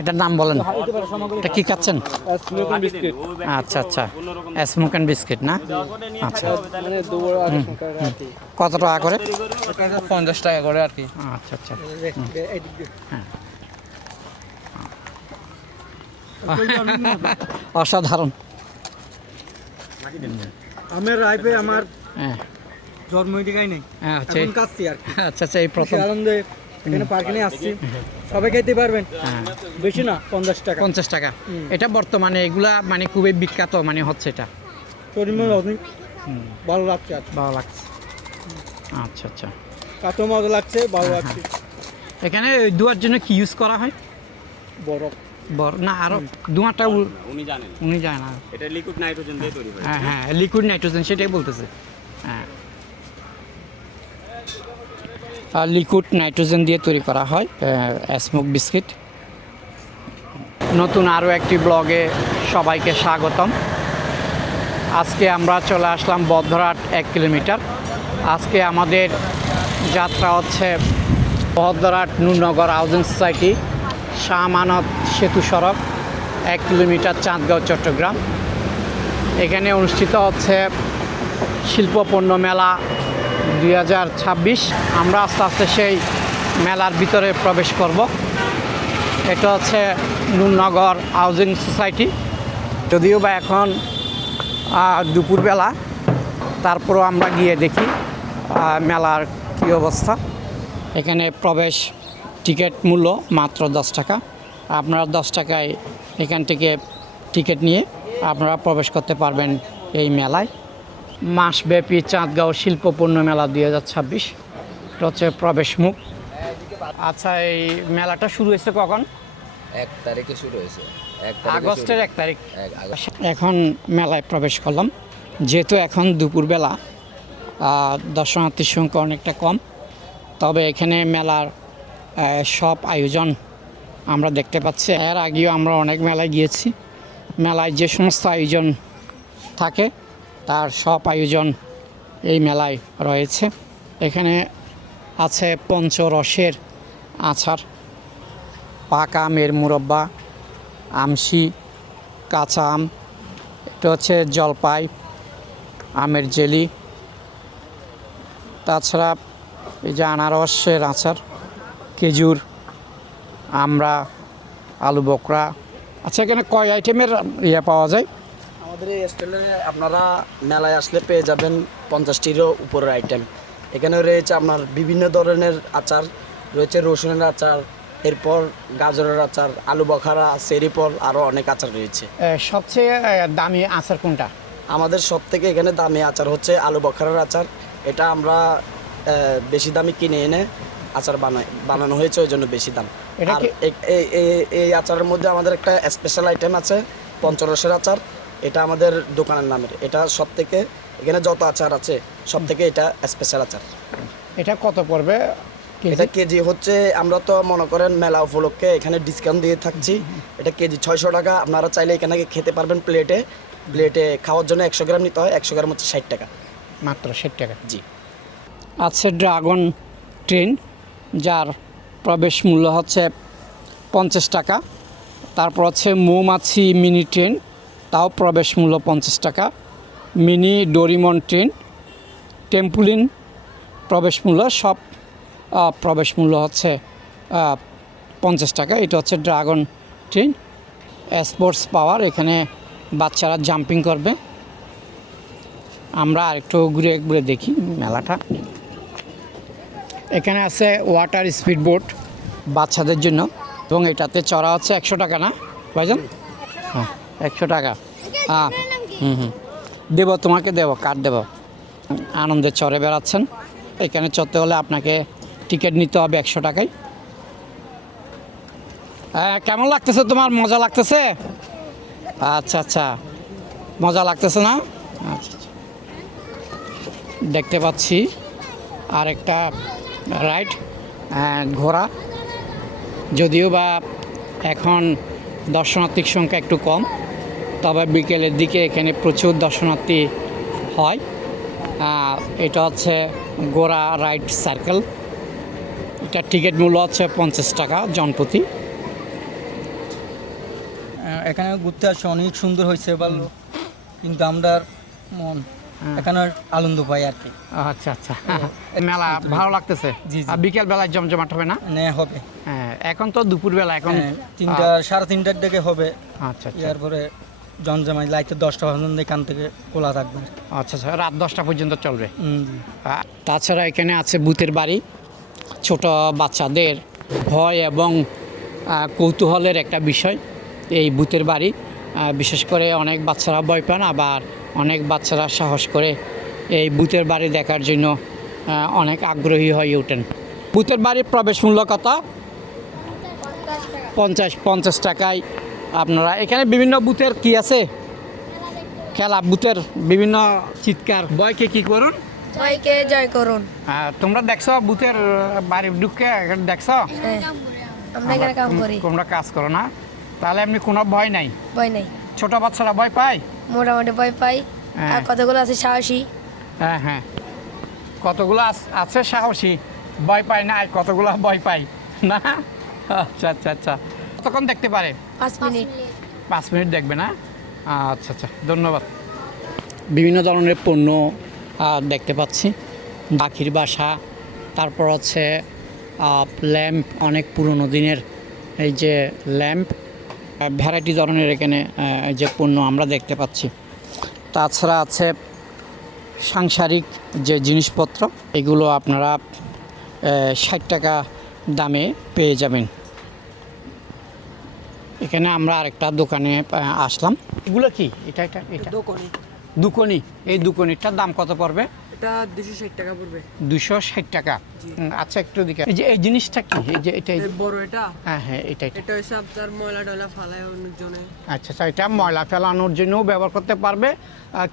এটার নাম বলেন। এটা কি খাচ্ছেন? স্মোকেন বিস্কিট। আচ্ছা আচ্ছা, স্মোক অ্যান্ড বিস্কিট না? আচ্ছা, মানে দুবড় আর আর কি। কত টাকা করে? এটা 50 টাকা করে আর কি। আচ্ছা আচ্ছা, অসাধারণ। আমার রাইপে আমার হ্যাঁ জন্ম ঠিকাই নেই। হ্যাঁ, আচ্ছা এখন কাচ্ছি আর কি। আচ্ছা আচ্ছা, এই প্রথম। আনন্দে এখানে পার্কে নিয়ে আসছি। সবাই খাইতে পারবেন। হ্যাঁ, বেশি না, 50 টাকা। 50 টাকা। এটা বর্তমানে এগুলা মানে খুবই বিখ্যাত মানে হচ্ছে এটা। শরীর অনেক ভালো লাগছে আর ভালো লাগছে। আচ্ছা আচ্ছা, কাতো মজা লাগছে, ভালো লাগছে। এখানে ধোয়ার জন্য কি ইউজ করা হয়? বরফ। বড় না আরো ধোঁয়াটা উনি জানেন না। এটা লিকুইড নাইট্রোজেন দিয়ে তৈরি হয়। হ্যাঁ হ্যাঁ, লিকুইড নাইট্রোজেন, সেটাই বলতেছে। হ্যাঁ, লিকুইড নাইট্রোজেন দিয়ে তৈরি করা হয় স্মোক বিস্কিট। নতুন আরও একটি ব্লগে সবাইকে স্বাগতম। আজকে আমরা চলে আসলাম বদ্ধরাট 1 কিলোমিটার। আজকে আমাদের যাত্রা হচ্ছে বদ্ধরাট নূরনগর হাউজিং সোসাইটি, শাহ আমানত সেতু সড়ক, 1 কিলোমিটার, চাঁদগাঁও, চট্টগ্রাম। এখানে অনুষ্ঠিত হচ্ছে শিল্পপণ্য মেলা 2026। আমরা আস্তে আস্তে সেই মেলার ভিতরে প্রবেশ করব। এটা হচ্ছে নূরনগর হাউজিং সোসাইটি। যদিও বা এখন দুপুরবেলা, তারপরও আমরা গিয়ে দেখি মেলার কী অবস্থা। এখানে প্রবেশ টিকিট মূল্য মাত্র 10 টাকা। আপনারা 10 টাকায় এখান থেকে টিকিট নিয়ে আপনারা প্রবেশ করতে পারবেন এই মেলায়। মাসব্যাপী চাঁদগাঁও শিল্পপণ্য মেলা 2026, এটা হচ্ছে প্রবেশ মুখ। আচ্ছা, এই মেলাটা শুরু হয়েছে কখন? 1 তারিখে শুরু হয়েছে। আগস্টের 1 তারিখ। আগস্ট। এখন মেলায় প্রবেশ করলাম। যেহেতু এখন দুপুরবেলা, দর্শনার্থীর সংখ্যা অনেকটা কম, তবে এখানে মেলার সব আয়োজন আমরা দেখতে পাচ্ছি। এর আগেও আমরা অনেক মেলায় গিয়েছি। মেলায় যে সমস্ত আয়োজন থাকে তার সব আয়োজন এই মেলায় রয়েছে। এখানে আছে পঞ্চরসের আচার, পাকা আমের মুরব্বা, আমশি, কাঁচা আম, এটা হচ্ছে জলপাই, আমের জেলি, তাছাড়া এই যে আনারসের আচার, খেজুর, আমরা, আলু বকরা। আচ্ছা, এখানে কয় আইটেমের পাওয়া যায়? আমাদের এই স্টলে আপনারা মেলায় আসলে পেয়ে যাবেন 50টিরও উপরের আইটেম। এখানে রয়েছে আপনার বিভিন্ন ধরনের আচার, রয়েছে রসুনের আচার, এরপর গাজরের আচার, আলু বখারা, চেরি ফল, আরও অনেক আচার রয়েছে। সবচেয়ে দামি আচার কোনটা? আমাদের সব থেকে এখানে দামি আচার হচ্ছে আলু বখারার আচার। এটা আমরা বেশি দামে কিনে এনে আচার বানানো হয়েছে, ওই জন্য বেশি দাম। আর এই আচারের মধ্যে আমাদের একটা স্পেশাল আইটেম আছে, পঞ্চরসের আচার। এটা আমাদের দোকানের নামের। এটা সব থেকে, এখানে যত আচার আছে সব থেকে এটা স্পেশাল আচার। এটা কত পড়বে? এটা কেজি হচ্ছে, আমরা তো মনে করেন মেলা উপলক্ষে এখানে ডিসকাউন্ট দিয়ে থাকছি। এটা কেজি 600 টাকা। আপনারা চাইলে এখানে খেতে পারবেন প্লেটে। খাওয়ার জন্য 100 গ্রাম নিতে হয়। 100 গ্রাম হচ্ছে 60 টাকা। মাত্র 60 টাকা। জি। আছে ড্রাগন ট্রেন, যার প্রবেশ মূল্য হচ্ছে 50 টাকা। তারপর হচ্ছে মৌমাছি মিনি ট্রেন, তাও প্রবেশ মূল্য 50 টাকা। মিনি ডোরিমন ট্রেন, টেম্পুলিন, প্রবেশ মূল্য সব প্রবেশ মূল্য হচ্ছে 50 টাকা। এটা হচ্ছে ড্রাগন ট্রেন। স্পোর্টস পাওয়ার, এখানে বাচ্চারা জাম্পিং করবে। আমরা আরেকটু ঘুরে ঘুরে দেখি মেলাটা। এখানে আছে ওয়াটার স্পিড বোট বাচ্চাদের জন্য, এবং এটাতে চড়া হচ্ছে 100 টাকা না ভাইজান? হ্যাঁ, 100 টাকা। হ্যাঁ, দেবো, তোমাকে দেবো, কার্ড দেবো। আনন্দে চড়ে বেড়াচ্ছেন। এখানে চড়তে হলে আপনাকে টিকিট নিতে হবে 100 টাকায়। হ্যাঁ, কেমন লাগতেছে তোমার? মজা লাগতেছে? আচ্ছা আচ্ছা, মজা লাগতেছে না? আচ্ছা, দেখতে পাচ্ছি আরেকটা রাইড, ঘোড়া। যদিও বা এখন দর্শনার্থীর সংখ্যা একটু কম, তবে বিকেলের দিকে এখানে প্রচুর দর্শনার্থী হয়। এটা হচ্ছে ঘোড়া রাইড সার্কেল। এটার টিকিট মূল্য হচ্ছে 50 টাকা জনপ্রতি। এখানে ঘুরতে আসছে অনেক সুন্দর হয়েছে ভালো, কিন্তু আমরা মন এখানে আনন্দ পাই আর কি। আচ্ছা আচ্ছা মেলা ভালো লাগতেছে। জি, জি। আর বিকেল বেলায় জমজমাট হবে না? হবে। হ্যাঁ, এখন তো দুপুর বেলা, এখন 3টা 3:30টার দিকে হবে। আচ্ছা আচ্ছা এরপরে জমজমাই লাইতে 10টা পর্যন্ত এখান থেকে খোলা থাকবে। আচ্ছা আচ্ছা, রাত 10টা পর্যন্ত চলবে। জি। তাছাড়া এখানে আছে ভূতের বাড়ি, ছোট বাচ্চাদের ভয় এবং কৌতূহলের একটা বিষয় এই ভূতের বাড়ি। বিশেষ করে অনেক বাচ্চারা ভয় পান, আবার অনেক বাচ্চারা সাহস করে এই ভূতের বাড়ি দেখার জন্য অনেক আগ্রহী হয়ে ওঠেন। ভূতের বাড়ির প্রবেশ মূল্য কত? 50 টাকায় আপনারা এখানে বিভিন্ন ভূতের কি আছে খেলা, ভূতের বিভিন্ন চিৎকার, ভয়কে কি করুন, ভয়কে জয় করুন। তোমরা দেখছো ভূতের বাড়ি ঢুকে দেখছো? হ্যাঁ, আমরা এখানে কাম করি। তোমরা কাজ করো না, তাহলে এমনি কোনো ভয় নাই? ভয় নাই, ছোট বাচ্চারা ভয় পায়? মোটামুটি ভয় পাই। হ্যাঁ। আর কতগুলো আছে সাহসী। হ্যাঁ হ্যাঁ, কতগুলো আছে সাহসী, ভয় পায় না, আর কতগুলো ভয় পায় না? আচ্ছা আচ্ছা আচ্ছা, কতক্ষণ দেখতে পারে? 5 মিনিট। 5 মিনিট দেখবে না? আচ্ছা আচ্ছা, ধন্যবাদ। বিভিন্ন ধরনের পণ্য দেখতে পাচ্ছি, পাখির বাসা, তারপর হচ্ছে ল্যাম্প, অনেক পুরনো দিনের এই যে ল্যাম্প, ভ্যারাইটি ধরনের এখানে এই যে পণ্য আমরা দেখতে পাচ্ছি। তাছাড়া আছে সাংসারিক যে জিনিসপত্র, এগুলো আপনারা 60 টাকা দামে পেয়ে যাবেন। এখানে আমরা আরেকটা দোকানে আসলাম। এগুলো কি? এটা এটা এটা দুকনি। এই দুকনিটার দাম কত পড়বে? এটা 260 টাকা পড়বে। 260 টাকা। আচ্ছা, একটু দিকে এই যে এই জিনিসটা কি? এই যে এটা বড় এটা? হ্যাঁ হ্যাঁ, এটা হচ্ছে আপনার ময়লা টয়লা ফালানোর জন্য। আচ্ছা আচ্ছা, এটা ময়লা ফেলানোর জন্যও ব্যবহার করতে পারবে,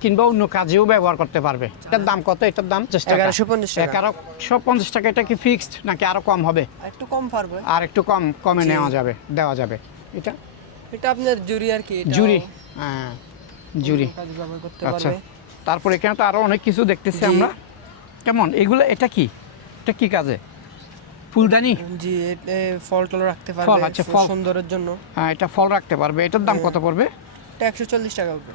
কিংবা অন্য কাজেও ব্যবহার করতে পারবে। এটার দাম কত? এটার দাম 1150 টাকা। 1150 টাকা। এটা কি ফিক্সড নাকি আরো কম হবে? একটু কম পারবে। আর একটু কমে দেওয়া যাবে। এটা আপনার জুরি আর কি, জুরি। হ্যাঁ, জুরি। কাজে ব্যবহার করতে আচ্ছা, পারবে। তারপর এখানে তো আরো অনেক কিছু দেখতেছি জি। আমরা। কেমন এগুলো? এটা কি? এটা কি কাজে? ফুলদানি? জি, ফল টল রাখতে ফল, পারবে আচ্ছা, ফল। সুন্দরের জন্য। হ্যাঁ, এটা ফল রাখতে পারবে। এটার দাম কত পড়বে? এটা 140 টাকা পড়বে।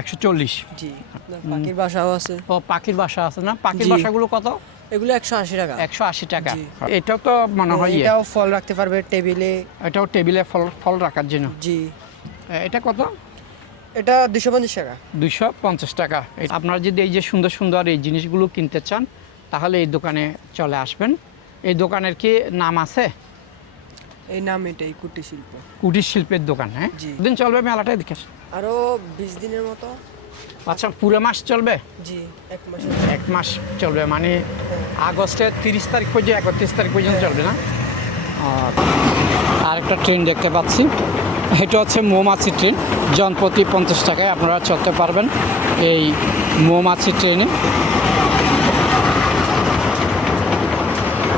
140। জি, আপনার পাখির বাসাও আছে। ও, পাখির বাসা আছে না? পাখির জি। বাসাগুলো কত? এগুলো 180 টাকা। 180 টাকা। জি। এটাও তো মনে হয় এটাও ফল রাখতে পারবে টেবিলে। এটাও টেবিলে ফল রাখার জন্য। জি, এটা কত? এটা 250 টাকা। 250 টাকা। আপনারা যদি এই যে সুন্দর সুন্দর এই জিনিসগুলো কিনতে চান, তাহলে এই দোকানে চলে আসবেন। এই দোকানের কি নাম আছে? এই নাম এটাই কুটির শিল্প। কুটির শিল্পের দোকান। হ্যাঁ, জি। দিন চলবে মেলাটা? দেখে আরো 20 দিনের মতো। আচ্ছা, পুরো মাস চলবে? জি, 1 মাস। 1 মাস চলবে, মানে আগস্টের 30 তারিখ পর্যন্ত 31 তারিখ পর্যন্ত চলবে না? আরেকটা ট্রেন দেখতে পাচ্ছি, এটা হচ্ছে মৌমাছি ট্রেন। জনপ্রতি 50 টাকায় আপনারা চলতে পারবেন এই মৌমাছি ট্রেনে।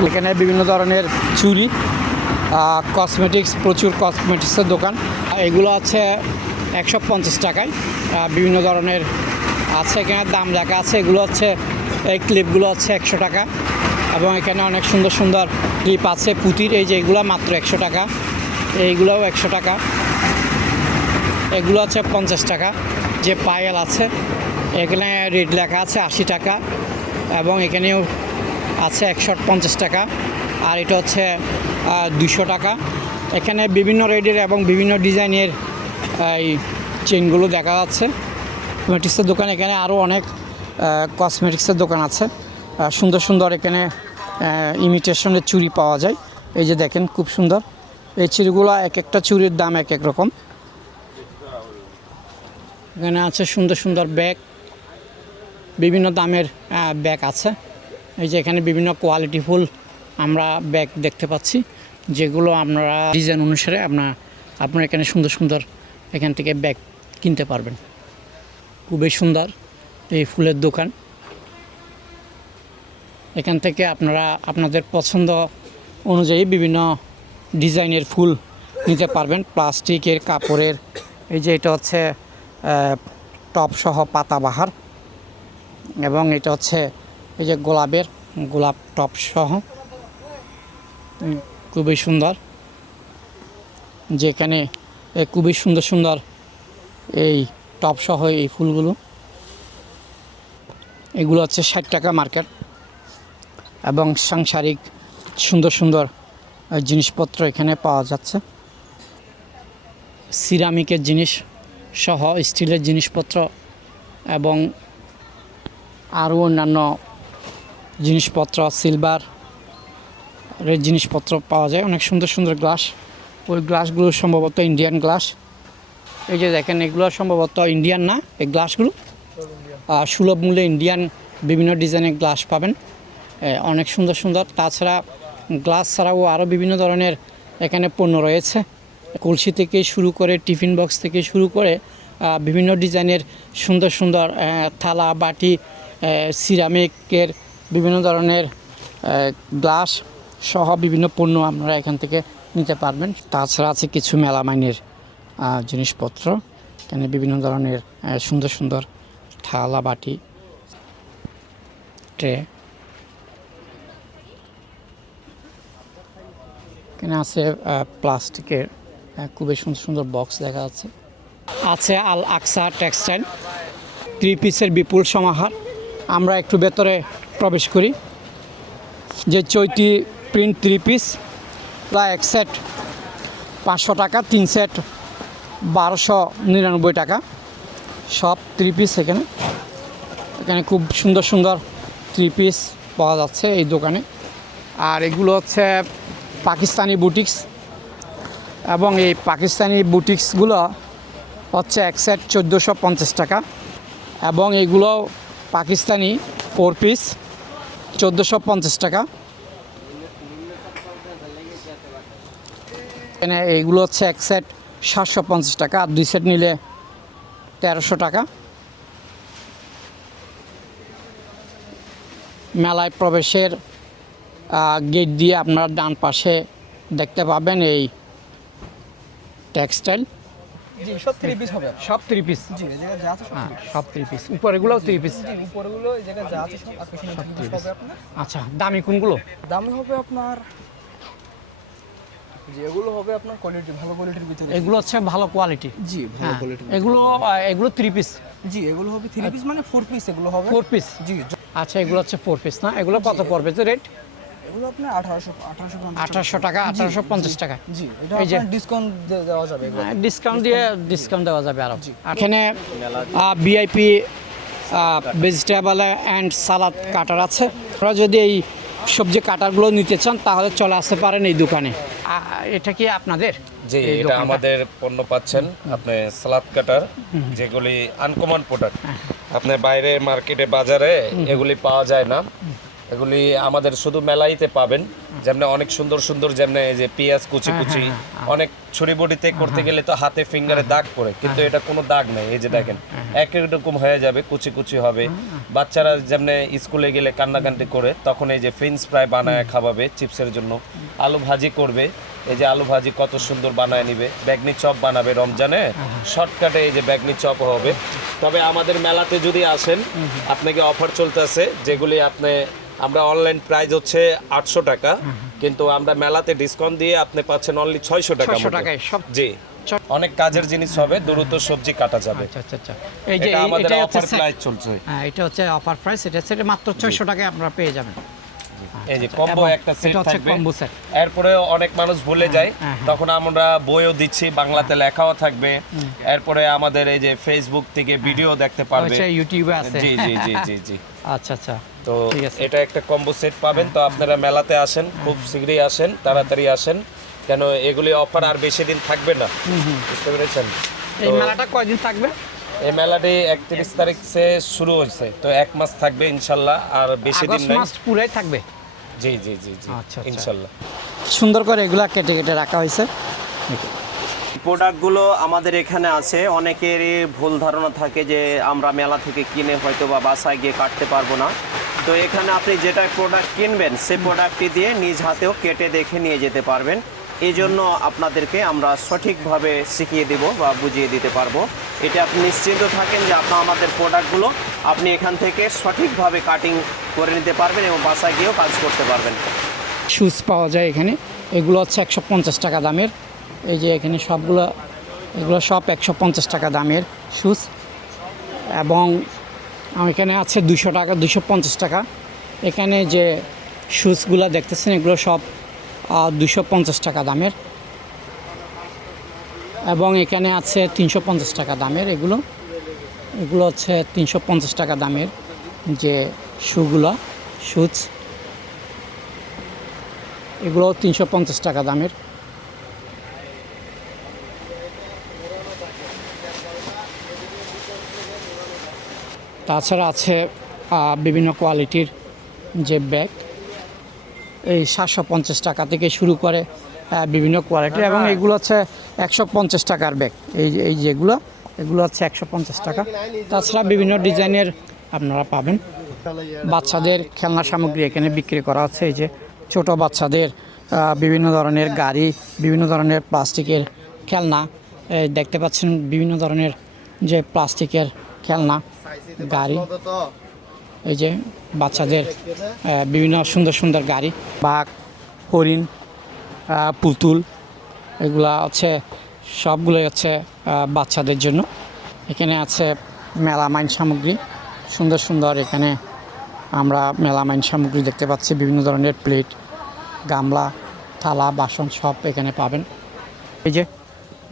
এখানে বিভিন্ন ধরনের চুড়ি, কসমেটিক্স, প্রচুর কসমেটিক্সের দোকান। এগুলো আছে 150 টাকায়। বিভিন্ন ধরনের আছে, এখানে দাম লেখা আছে। এগুলো হচ্ছে, এই ক্লিপগুলো হচ্ছে 100 টাকা, এবং এখানে অনেক সুন্দর সুন্দর ক্লিপ আছে পুঁতির। এই যে এগুলো মাত্র 100 টাকা, এইগুলোও 100 টাকা। এগুলো হচ্ছে 50 টাকা। যে পায়েল আছে, এখানে রেট লেখা আছে 80 টাকা, এবং এখানেও আছে 150 টাকা। আর এটা হচ্ছে 200 টাকা। এখানে বিভিন্ন রেটের এবং বিভিন্ন ডিজাইনের এই চেনগুলো দেখা যাচ্ছে। কসমেটিক্সের দোকান, এখানে আরও অনেক কসমেটিক্সের দোকান আছে। সুন্দর সুন্দর এখানে ইমিটেশনের চুড়ি পাওয়া যায়। এই যে দেখেন, খুব সুন্দর এই চুড়িগুলো। এক একটা চুড়ির দাম এক এক রকম। এখানে আছে সুন্দর সুন্দর ব্যাগ, বিভিন্ন দামের ব্যাগ আছে। এই যে এখানে বিভিন্ন কোয়ালিটিফুল আমরা ব্যাগ দেখতে পাচ্ছি, যেগুলো আপনারা ডিজাইন অনুসারে আপনারা এখানে সুন্দর সুন্দর এখান থেকে ব্যাগ কিনতে পারবেন। খুবই সুন্দর এই ফুলের দোকান। এখান থেকে আপনারা আপনাদের পছন্দ অনুযায়ী বিভিন্ন ডিজাইনের ফুল নিতে পারবেন, প্লাস্টিকের, কাপড়ের। এই যে এটা হচ্ছে টপ সহ পাতাবাহার, এবং এটা হচ্ছে এই যে গোলাপ টপ সহ। খুবই সুন্দর, যেখানে খুবই সুন্দর সুন্দর এই টপ সহ এই ফুলগুলো, এগুলো হচ্ছে 60 টাকা মার্কেট। এবং সাংসারিক সুন্দর সুন্দর জিনিসপত্র এখানে পাওয়া যাচ্ছে, সিরামিকের জিনিস সহ স্টিলের জিনিসপত্র এবং আরও অন্যান্য জিনিসপত্র, সিলভারের জিনিসপত্র পাওয়া যায়। অনেক সুন্দর সুন্দর গ্লাস, ওই গ্লাসগুলো সম্ভবত ইন্ডিয়ান গ্লাস। এই যে দেখেন, এগুলো সম্ভবত ইন্ডিয়ান না, এই গ্লাসগুলো সুলভ মূল্যে ইন্ডিয়ান বিভিন্ন ডিজাইনের গ্লাস পাবেন, অনেক সুন্দর সুন্দর। তাছাড়া গ্লাস ছাড়াও আরও বিভিন্ন ধরনের এখানে পণ্য রয়েছে, কলসি থেকে শুরু করে টিফিন বক্স থেকে শুরু করে বিভিন্ন ডিজাইনের সুন্দর সুন্দর থালা বাটি, সিরামিকের বিভিন্ন ধরনের গ্লাস সহ বিভিন্ন পণ্য আপনারা এখান থেকে নিতে পারবেন। তাছাড়া আছে কিছু মেলামাইনের জিনিসপত্র, এখানে বিভিন্ন ধরনের সুন্দর সুন্দর থালা বাটি, ট্রে, এখানে আছে প্লাস্টিকের খুবই সুন্দর সুন্দর বক্স দেখা যাচ্ছে। আছে আল আকসা টেক্সটাইল, 3 পিসের বিপুল সমাহার। আমরা একটু ভেতরে প্রবেশ করি। যে চৈতি প্রিন্ট 3 পিস প্রায় এক সেট 500 টাকা, 3 সেট 1299 টাকা, সব 3 পিস। এখানে এখানে খুব সুন্দর সুন্দর 3 পিস পাওয়া যাচ্ছে এই দোকানে। আর এগুলো হচ্ছে পাকিস্তানি বুটিক্স, এবং এই পাকিস্তানি বুটিক্সগুলো হচ্ছে এক সেট 1450 টাকা, এবং এগুলো পাকিস্তানি 4 পিস 1450 টাকা। এখানে এইগুলো হচ্ছে এক সেট 750 টাকা, আর 2 সেট নিলে 1300 টাকা। মেলায় প্রবেশের গেট দিয়ে আপনারা ডান পাশে দেখতে পাবেন এই টেক্সটাইল। জি, সব 3 পিস হবে। সব 3 পিস, জি, এই জায়গায় যা আছে সব 3 পিস। সব 3 পিস, উপরেগুলোও 3 পিস। জি, উপরগুলো এই জায়গায় যা আছে সব আকর্ষণীয় 3 পিস হবে আপনার। আচ্ছা, দামি কোনগুলো? দামি হবে আপনার, জি এগুলো হবে আপনার কোয়ালিটি, ভালো কোয়ালিটির ভিতরে। এগুলো হচ্ছে ভালো কোয়ালিটি। জি, ভালো কোয়ালিটি। এগুলো 3 পিস। জি, এগুলো হবে 3 পিস, মানে 4 পিস এগুলো হবে। 4 পিস। জি, আচ্ছা, এগুলো হচ্ছে 4 পিস না? এগুলো কত পড়বে তো রেট? এগুলো আপনার 1850 টাকা, 1850 টাকা। জি, এটা এই যে আপনার ডিসকাউন্ট দেওয়া যাবে এগুলো। ডিসকাউন্ট দেওয়া যাবে আরো। এখানে ভিআইপি ভেজিটেবল অ্যান্ড সালাদ কাটার আছে। আপনারা যদি এই সবজি কাটারগুলো নিতে চান তাহলে চলে আসতে পারেন এই দোকানে। এটা কি আপনাদের? জি, এই এটা দোকানটা? আমাদের পণ্য পাচ্ছেন আপনি সালাদ কাটার, যেগুলি আনকমন প্রোডাক্ট। আপনি বাইরে মার্কেটে বাজারে এগুলি পাওয়া যায় না, এগুলি আমাদের শুধু মেলাইতে পাবেন। যেমন অনেক সুন্দর সুন্দর, যেমন এই যে পেঁয়াজ কুচি কুচি, অনেক ছুরি বটিতে করতে গেলে তো হাতে ফিঙ্গারে দাগ পড়ে, কিন্তু এটা কোনো দাগ নেই। এই যে দেখেন, একই রকম হয়ে যাবে, কুচি কুচি হবে। বাচ্চারা যেমন স্কুলে গেলে কান্নাকান্তি করে, তখন এই যে ফ্রেঞ্চ ফ্রাই বানায় খাওয়াবে চিপসের জন্য, আলু ভাজি করবে, এই যে আলু ভাজি কত সুন্দর বানায় নিবে। বেগনি চপ বানাবে রমজানে, শর্টকাটে এই যে বেগনি চপ হবে। তবে আমাদের মেলাতে যদি আসেন, আপনাকে অফার চলতেছে, যেগুলি আমরা অনলাইন প্রাইস হচ্ছে 800 টাকা, কিন্তু আমরা মেলাতে ডিসকাউন্ট দিয়ে আপনি পাচ্ছেন অনলি 600 টাকা। 600 টাকায় সব। জি, অনেক কাজের জিনিস হবে, দ্রুত সবজি কাটা যাবে। আচ্ছা। এই যে এটা আমাদের এটাই অফার হচ্ছে প্রাইস চলছে। হ্যাঁ, এটা হচ্ছে অফার প্রাইস। এটা মাত্র 600 টাকায় আপনারা পেয়ে যাবেন। এই যে কম্বো এবং একটা সেট এটা হচ্ছে থাকবে। Combo set. এরপরে অনেক মানুষ ভুলে যায়, তখন আমরা বইও দিচ্ছি, বাংলাতে লেখাও থাকবে। এরপরে আমাদের এই যে ফেসবুক থেকে ভিডিও দেখতে পারবে, আচ্ছা, ইউটিউবে আছে। জি জি জি জি জি। আচ্ছা। তো ঠিক আছে। এটা একটা কম্বো সেট পাবেন। তো আপনারা মেলাতে আসেন, খুব শীঘ্রই আসেন, তাড়াতাড়ি আসেন, কেন এগুলি অফার আর বেশি দিন থাকবে না, বুঝতে পেরেছেন? এই মেলাটা কয়দিন থাকবে? এই মেলাটি 31 তারিখ থেকে শুরু হয়েছে, তো 1 মাস থাকবে ইনশাল্লাহ, আর বেশি দিন আগস্ট নাই। মাস পুরাই থাকবে। জি জি জি জি, আচ্ছা। ইনশাল্লাহ। সুন্দর করে এগুলা কেটে কেটে রাখা হয়েছে। প্রোডাক্টগুলো আমাদের এখানে আছে। অনেকেরই ভুল ধারণা থাকে যে আমরা মেলা থেকে কিনে হয়তো বা বাসায় গিয়ে কাটতে পারবো না। তো এখানে আপনি যেটা প্রোডাক্ট কিনবেন সেই প্রোডাক্টটি দিয়ে নিজ হাতেও কেটে দেখে নিয়ে যেতে পারবেন। এই জন্য আপনাদেরকে আমরা সঠিকভাবে শিখিয়ে দেব বা বুঝিয়ে দিতে পারবো। এটা আপনি নিশ্চিন্ত থাকেন যে আমাদের প্রোডাক্টগুলো আপনি এখান থেকে সঠিকভাবে কাটিং করে নিতে পারবেন এবং বাসায় গিয়েও কাজ করতে পারবেন। শুজ পাওয়া যায় এখানে, এগুলো হচ্ছে 150 টাকা দামের। এই যে এখানে সবগুলো এগুলো সব 150 টাকা দামের শুজ, এবং এখানে আছে 200 টাকা, 250 টাকা। এখানে যে শুজগুলো দেখতেছেন এগুলো সব 250 টাকা দামের, এবং এখানে আছে 350 টাকা দামের। এগুলো হচ্ছে 350 টাকা দামের যে শুজ, এগুলো 350 টাকা দামের। তাছাড়া আছে বিভিন্ন কোয়ালিটির যে ব্যাগ, এই 750 টাকা থেকে শুরু করে বিভিন্ন কোয়ালিটির, এবং এগুলো হচ্ছে 150 টাকার ব্যাগ। এই যেগুলো, এগুলো হচ্ছে 150 টাকা। তাছাড়া বিভিন্ন ডিজাইনের আপনারা পাবেন। বাচ্চাদের খেলনা সামগ্রী এখানে বিক্রি করা হচ্ছে। এই যে ছোট বাচ্চাদের বিভিন্ন ধরনের গাড়ি, বিভিন্ন ধরনের প্লাস্টিকের খেলনা দেখতে পাচ্ছেন, বিভিন্ন ধরনের যে প্লাস্টিকের খেলনা গাড়ি, এই যে বাচ্চাদের বিভিন্ন সুন্দর সুন্দর গাড়ি, বাঘ, হরিণ, পুতুল, এগুলা হচ্ছে সবগুলোই হচ্ছে বাচ্চাদের জন্য। এখানে আছে মেলামাইন সামগ্রী, সুন্দর সুন্দর এখানে আমরা মেলামাইন সামগ্রী দেখতে পাচ্ছি। বিভিন্ন ধরনের প্লেট, গামলা, থালা, বাসন সব এখানে পাবেন। এই যে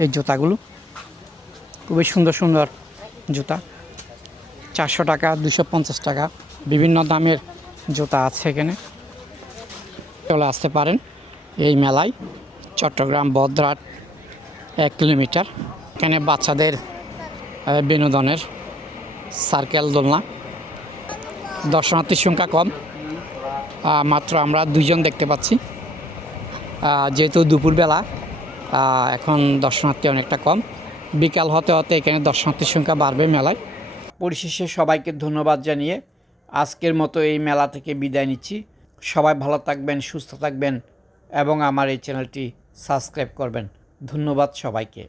এই জুতাগুলো খুবই সুন্দর সুন্দর জুতা, 400 টাকা, 250 টাকা, বিভিন্ন দামের জুতা আছে এখানে। চলে আসতে পারেন এই মেলায়, চট্টগ্রাম বদ্রাট 1 কিলোমিটার। এখানে বাচ্চাদের বিনোদনের সার্কেল দোলনা, দর্শনার্থীর সংখ্যা কম, মাত্র আমরা 2 জন দেখতে পাচ্ছি। যেহেতু দুপুরবেলা, এখন দর্শনার্থী অনেকটা কম। বিকাল হতে হতে এখানে দর্শনার্থীর সংখ্যা বাড়বে মেলায়। পরিশেষে সবাইকে ধন্যবাদ জানিয়ে আজকের মতো এই মেলা থেকে বিদায় নিচ্ছি। সবাই ভালো থাকবেন, সুস্থ থাকবেন, এবং আমার এই চ্যানেলটি সাবস্ক্রাইব করবেন। ধন্যবাদ সবাইকে।